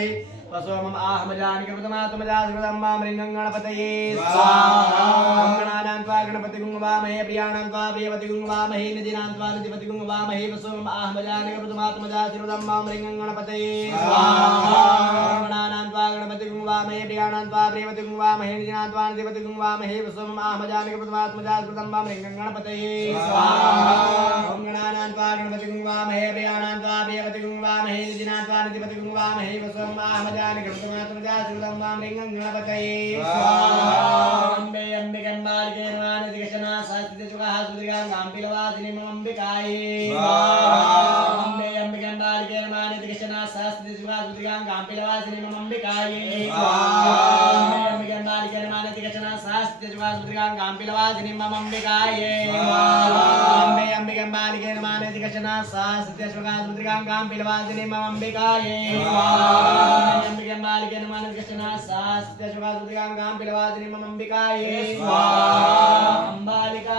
महे वसोमम आहमजानि कृतमात्मजासकृतम्मा मृङ्गणपतये स्वाहा ॐ गणानां त्वा गणपतिगुं वामहे प्रियाणां त्वा प्रियपतिगुं वामहे निधिनां त्वा निधिपतिगुं वामहे वसोमम आहमजानि कृतमात्मजासकृतम्मा मृङ्गणपतये स्वाहा ॐ गणानां त्वा गणपतिगुं वामहे प्रियाणां त्वा प्रियपतिगुं वामहे निधिनां त्वा निधिपतिगुं वामहे वसोमम आहमजानि कृतमात्मजासकृतम्मा मृङ्गणपतये स्वाहा ॐ गणानां त्वा गणपतिगुं वामहे प्रियाणां त्वा प्रियपतिगुं वामहे निधिनां त्वा निधिपतिगुं वामहे वसोमम आहमजानि कृतमात्मजासकृतम्मा मृङ्गणपतये स्वाहा अम्बे अम्बिकम्बालिके नमानिधिकशना शास्त्रिचुकाः सुदिगाङ्गाम्बिलवासिनि ममम्बिकायै स्वाहा अम्बे अम्बिकम्बालिके नमानिधिकशना शास्त्रिचुकाः सुदिगाङ्गाम्बिलवासिनि ममम्बिकायै स्वाहा अम्बे अम्बिकम्बालिके नमानिधिकशना शास्त्रिचुकाः सुदिगाङ्गाम्बिलवासिनि ममम्बिकायै स्वाहा अम्बे अम्बिकम्बालिके नमानिधिकशना शास्त्रिचुकाः सुदिगाङ्गाम्बिलवासिनि ममम्बिकायै स्वाहा अम्बिकम्बालिके नमानिधिकशना शास्त्रिचुकाः सुदिगाङ्गाम्बिलवासिनि ममम्बिकायै स्वाहा अम्बालिका